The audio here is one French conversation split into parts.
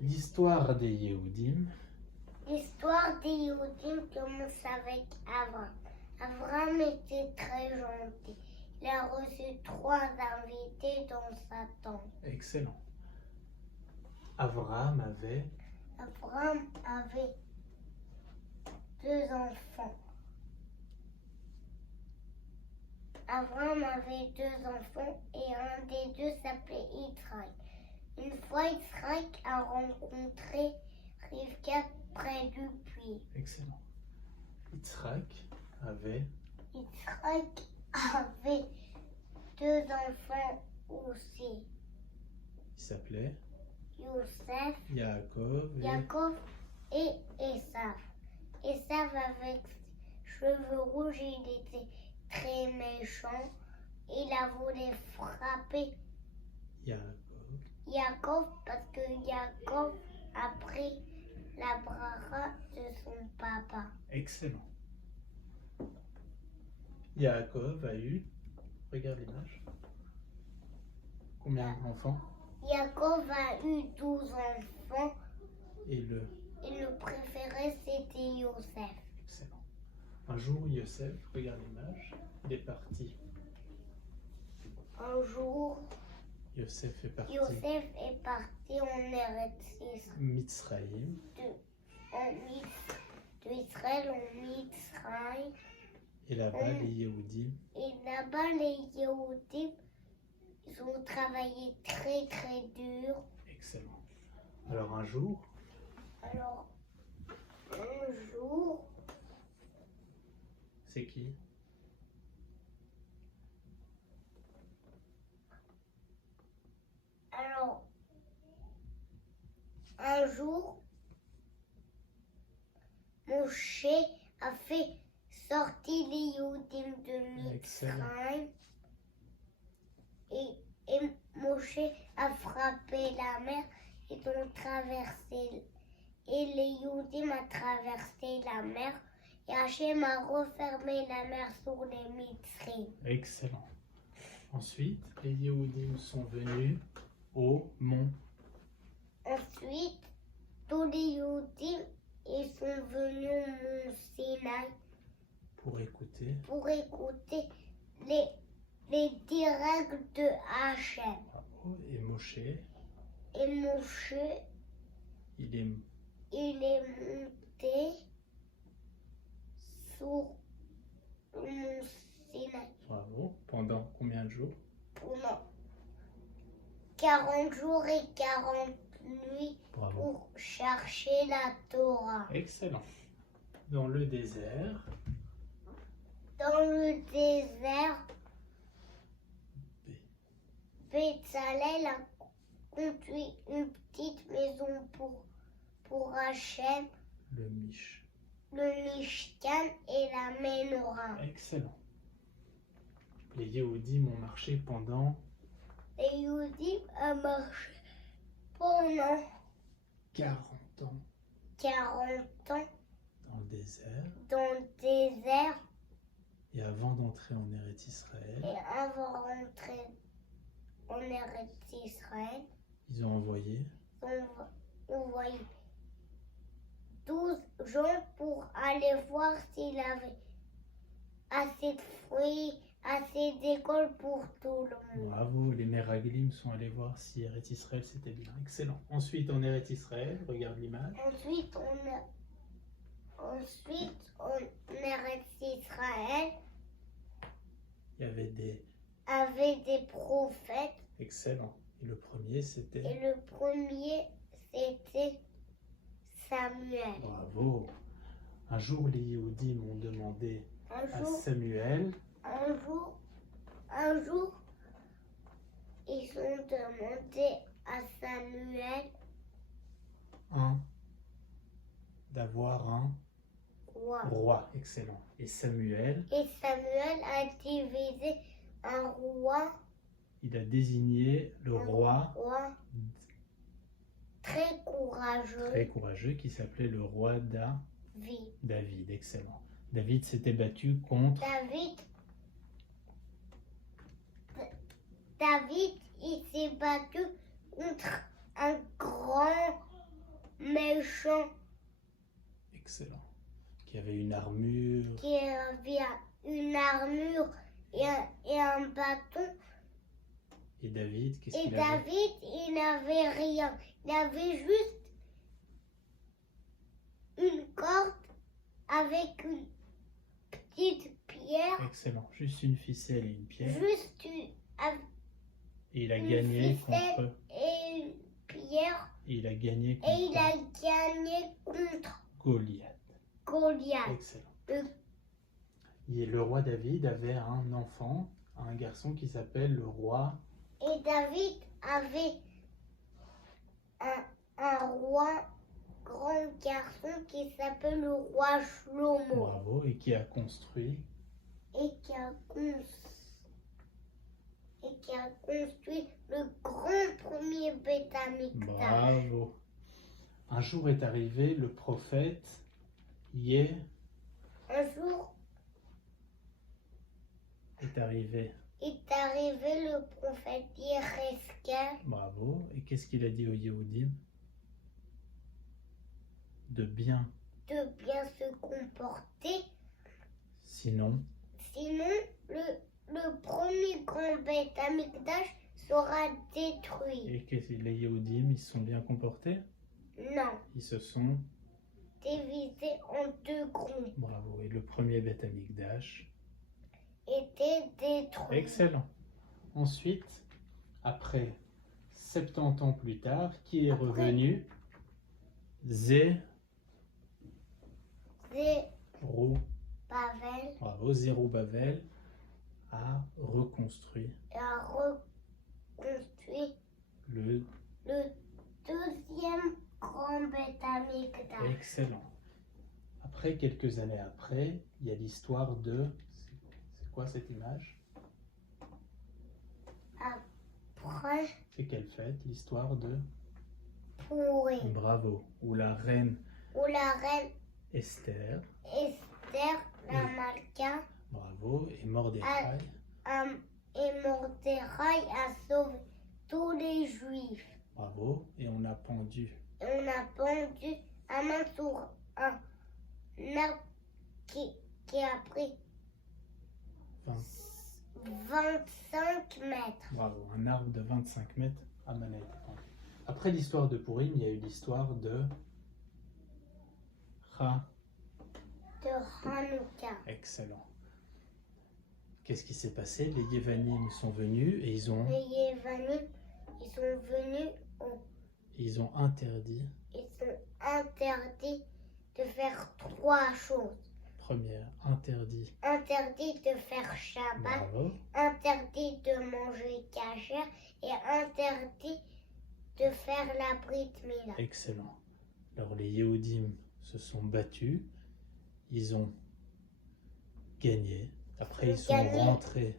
L'histoire des Yehudim. L'histoire des Yehudim commence avec Avram. Avram était très gentil. Il a reçu 3 invités dans sa tente. Excellent. Avram avait Avram avait 2 enfants. Avram avait 2 enfants et un des 2 s'appelait Yitzhak. Une fois, Yitzhak a rencontré Rivka près du puits. excellent. Yitzhak avait Yitzhak avait 2 enfants aussi. il s'appelait Youssef, Yaakov et Yaakov et Esav. Esav avec cheveux rouges, il était très méchant. Il a voulu frapper Yaakov. Yaakov parce que Yaakov a pris la bracha de son papa. Excellent. Yaakov a eu, regarde l'image, combien d'enfants? Yaakov a eu 12 enfants Et et le préféré c'était Youssef. excellent. Un jour, Yosef, regarde l'image, il est parti. Un jour, Yosef est parti Youssef est parti en Eretz Mitzraïm. d'Israël en Mitzrayim. Et là-bas, les Yehudim Et là-bas, les Yehudim, ils ont travaillé très très dur. excellent. Alors un jour, Alors, un jour, c'est qui? Moshe a fait sortir les Yehudim de Mitzrayim. Et Moshe a frappé la mer et ont traversé. Et les Yehudim a traversé la mer. Et Hachem a refermé la mer sur les Mitzrim. Excellent. Ensuite, les Yehudim sont venus au mont. Ensuite, tous les Yehudim ils sont venus au mont Sinaï Pour écouter pour écouter les 10 règles de Hachem. et Moshe, Et Moshe, il est il est monté sur le mont Sinaï bravo pendant combien de jours? pendant 40 jours et 40 nuits Bravo. pour chercher la Torah. Excellent. Dans le désert, Dans le désert, Bétzalel a construit une petite maison pour Hachem, le Mish. le Mishkan et la Menorah. Excellent. Les Yehudim ont marché pendant Et Yehudim a marché pendant 40 ans 40 ans dans le désert. dans le désert Et avant d'entrer en Eretz Israël, et avant de rentrer en Eretz Israël, ils ont envoyé on envoyé 12 gens pour aller voir s'il avait assez de fruits, assez d'écoles pour tout le monde. bravo, les Meraglim sont allés voir si Eretz Israël c'était bien. Excellent. Ensuite, en Eretz Israël, regarde l'image. Ensuite, en Eretz Israël, Il y avait des avait des prophètes. excellents. Et le premier, c'était Et le premier, c'était Samuel. bravo. Un jour, les Yehudim ont demandé Un à jour, Samuel un jour, ils ont demandé à Samuel d'avoir un roi. roi. Excellent. Et Samuel, Et Samuel a divisé un roi, il a désigné le roi très courageux. très courageux qui s'appelait le roi David. Excellent. David s'était battu contre David, il s'est battu contre un grand méchant Excellent. Qui avait une armure. qui avait une armure et un bâton. Et David, qu'est-ce Et qu'il avait? David, il n'avait rien. Il avait juste une corde avec une petite pierre. Excellent. Juste une ficelle et une pierre. Juste Et il a une gagné ficelle contre. et une pierre. Et il a gagné Et il a contre gagné contre Goliath. Goliath. Excellent. Le- Et le roi David avait un enfant, un garçon qui s'appelle le roi. Et David avait un roi, grand garçon qui s'appelle le roi Shlomo. Bravo. Et qui a construit. Et qui a construit le grand premier Beth Amikdash. Bravo. Un jour est arrivé le prophète Yé Un jour est arrivé. est arrivé le prophète Yéreskel. Bravo. Et qu'est-ce qu'il a dit aux Yéhoudim? De bien. De bien se comporter. Sinon, Sinon, le premier grand Beth Amikdash sera détruit. et qu'est-ce que les Yéhoudim, ils se sont bien comportés? Non, Ils se sont. divisé en deux groupes. Bravo. Et le premier Beth Amikdash. Était détruit. Excellent. Ensuite, après 70 ans plus tard, qui est Après. revenu? Pavel Bravo. Zérubbabel a reconstruit a reconstruit le. le deuxième grand Beth Amikdash. Excellent. Après, quelques années après, il y a l'histoire de. C'est quoi cette image? Après, C'est quelle fête? L'histoire de. Pourim, Bravo. Où la reine où la reine Esther, Esther, la Malka, bravo, et Mordechai, et Mordechai a sauvé tous les Juifs. bravo, et on a pendu. Et on a pendu un main sur un arbre qui a pris 20. 25 mètres. Bravo, un arbre de 25 mètres à manette. Après l'histoire de Pourim, il y a eu l'histoire de De Hanouka. Excellent. Qu'est-ce qui s'est passé? Les Yévanim sont venus et ils ont Ils sont interdit de faire trois choses. première, interdit. Interdit de faire Shabbat, Bravo. interdit de manger kasher et interdit de faire la Brit Mila. Excellent. Alors les Yéhoudim se sont battus, ils ont gagné. Après ils sont Gagné. rentrés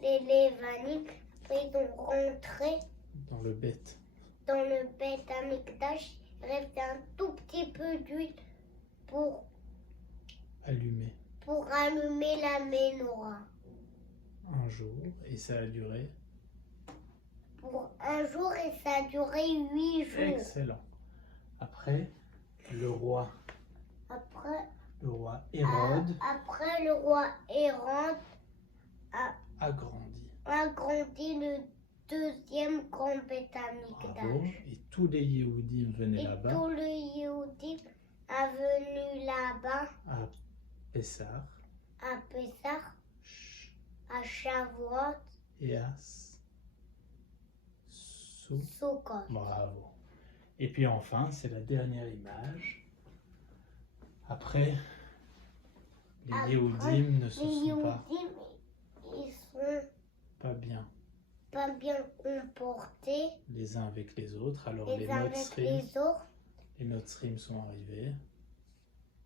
Les Lévanim, ils sont rentrés dans le Beth. dans le Beth Amikdash. Il restait un tout petit peu d'huile pour allumer la menorah. Un jour et ça a duré. Pour un jour et ça a duré 8 jours. Excellent. Après le roi Après Hérode le roi Hérode a grandi. a grandi le deuxième grand Beth Bravo. Amikdash. Et tous les Yéhoudim venaient Et là-bas tout le Yehoudim a venu là-bas à Pessah à Pessah, à Shavuot, et à Sukkot. Bravo. Et puis enfin, c'est la dernière image. Après, les Yéhoudim ne se Les sont pas Yehoudim, ils sont pas bien pas bien comportés les uns avec les autres. Alors les uns avec les autres. les Notzrim sont arrivés.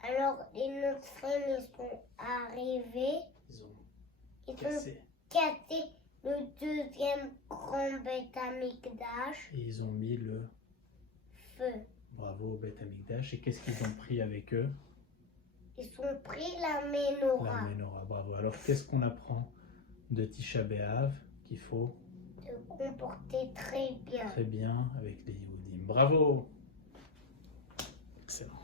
Alors les Notzrim ils sont arrivés, Ils ont ils ont cassé cassé le deuxième grand Beth Amikdash, et ils ont mis le feu. bravo au Beth Amikdash. Et qu'est-ce qu'ils ont pris avec eux? Ils ont pris la La menorah. menorah. Bravo. Alors qu'est-ce qu'on apprend de Tisha B'Av? Qu'il faut Se comporter très bien. très bien avec les Yéhoudim. Bravo. Excellent.